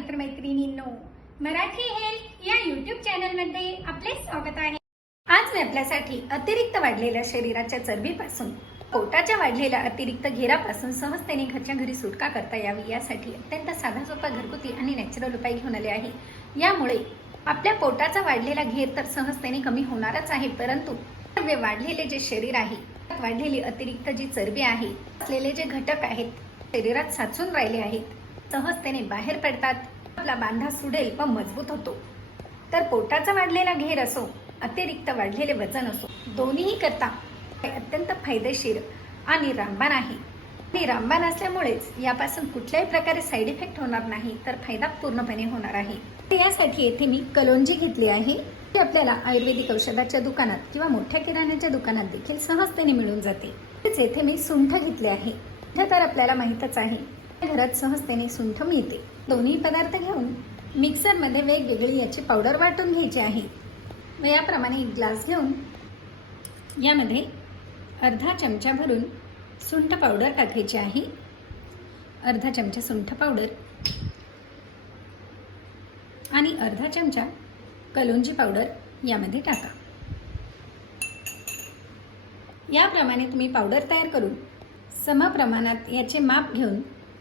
मित्रमैत्रिणींनो Marathi health या YouTube चॅनलमध्ये आपले स्वागत आहे. आज मी आपल्यासाठी अतिरिक्त वाढलेल्या शरीराच्या चरबीपासून पोटाच्या वाढलेल्या अतिरिक्त घेरापासून सहजतेने घरच्या घरी सुटका करता यावी यासाठी अत्यंत साधा सोपा घरगुती आणि नॅचरल उपाय घेऊन आले आहे. यामुळे आपल्या पोटाचा वाढलेला घेर तर सहजतेने कमी होणारच आहे परंतु वाढलेले जे शरीर आहे वाढलेली अतिरिक्त जी चरबी आहे असलेले जे घटक आहेत शरीरात साचून राहिले आहेत सहजतेने बाहेर पडतात. आपला बांधा सुडेल व मजबूत होतो. तर पोटाचा वाढलेला घेर असो अतिरिक्त वाढलेले वजन असो दोन्हीही करता हे अत्यंत फायदेशीर आणि रामबाण आहे. आणि रामबाण असल्यामुळेच यापासून कुठल्याही प्रकारे साईड इफेक्ट होणार नाही तर फायदा पूर्णपणे होणार आहे. तर यासाठी येथे मी कलोंजी घेतली आहे. ती आपल्याला आयुर्वेदिक औषधाच्या दुकानात किंवा मोठ्या किराण्याच्या दुकानात देखील सहजतेने मिळून जाते. तेच येथे मी सुंठ घेतले आहे. तर आपल्याला माहीतच आहे. घरात सहजतेने सुंठ मिळते. दोन्ही पदार्थ घेऊन मिक्सरमध्ये वेगवेगळी याची पावडर वाटून घ्यायची आहे. व याप्रमाणे एक ग्लास घेऊन यामध्ये अर्धा चमचा भरून सुंठ पावडर टाकायची आहे. अर्धा चमचा सुंठ पावडर आणि अर्धा चमचा कलोंजी पावडर यामध्ये टाका. याप्रमाणे तुम्ही पावडर तयार करून समप्रमाणात याचे माप घेऊन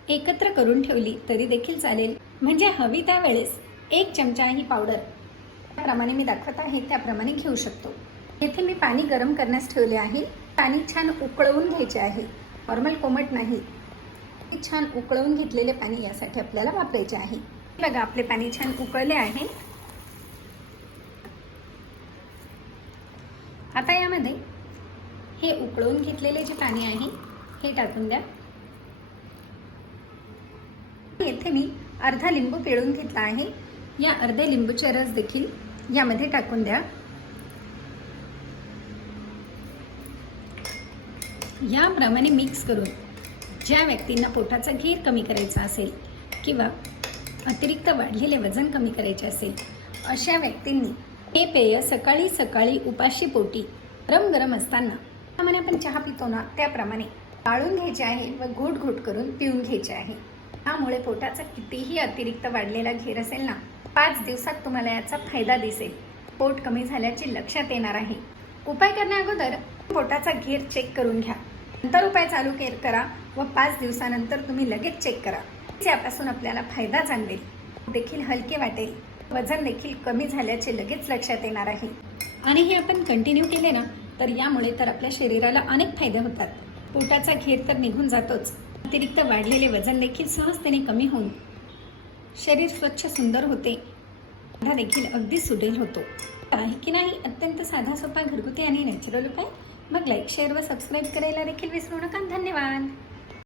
एकत्र करून ठेवली तरी देखील चालेल. म्हणजे हवी त्यावेळेस एक चमचा ही पावडर. त्याप्रमाणे मी दाखवत आहे त्याप्रमाणे घेऊ शकतो. येथे मी पाणी गरम करण्यास ठेवले आहे. पाणी छान उकळवून घ्यायचे आहे. नॉर्मल कोमट नाही. छान उकळवून घेतलेले पाणी यासाठी आपल्याला वापरायचे आहे. बघा आपले पाणी छान उकळले आहे. आता यामध्ये हे उकळवून घेतलेले जे पाणी आहे हे टाकून द्या. येथे मी अर्धा लिंबू पिळून घेतला आहे. या अर्ध्या लिंबूचे रस देखील यामध्ये टाकून द्या. याप्रमाणे मिक्स करून ज्या व्यक्तींना पोटाचा घेर कमी करायचा असेल किंवा अतिरिक्त वाढलेले वजन कमी करायचे असेल अशा व्यक्तींनी हे पेय सकाळी सकाळी उपाशी पोटी गरम गरम असताना त्यामध्ये आपण चहा पितो ना त्याप्रमाणे गाळून घ्यायचे आहे व घोट घोट करून पिऊन घ्यायचे आहे. त्यामुळे पोटाचा कितीही अतिरिक्त वाढलेला घेर असेल ना पाच दिवसात तुम्हाला याचा फायदा दिसेल. पोट कमी झाल्याचे लक्षात येणार आहे. उपाय करण्या अगोदर पोटाचा घेर चेक करून घ्या. नंतर उपाय चालू केर करा व पाच दिवसानंतर तुम्ही लगेच चेक करा. यापासून आपल्याला फायदा जाणवेल. देखील हलके वाटेल. वजन देखील कमी झाल्याचे लगेच लक्षात येणार आहे. आणि हे आपण कंटिन्यू केले ना तर यामुळे तर आपल्या शरीराला अनेक फायदे होतात. पोटाचा घेर तर निघून जातोच. अतिरिक्त वाढलेले वजन देखील सहजतेने कमी होऊन शरीर स्वच्छ सुंदर होते. हा देखील अगदी सुडेल होतो. आहे की नाही? अत्यंत साधा सोपा घरगुती आणि नॅचरल उपाय? मग लाईक शेअर व सबस्क्राईब करायला देखील विसरू नका. धन्यवाद.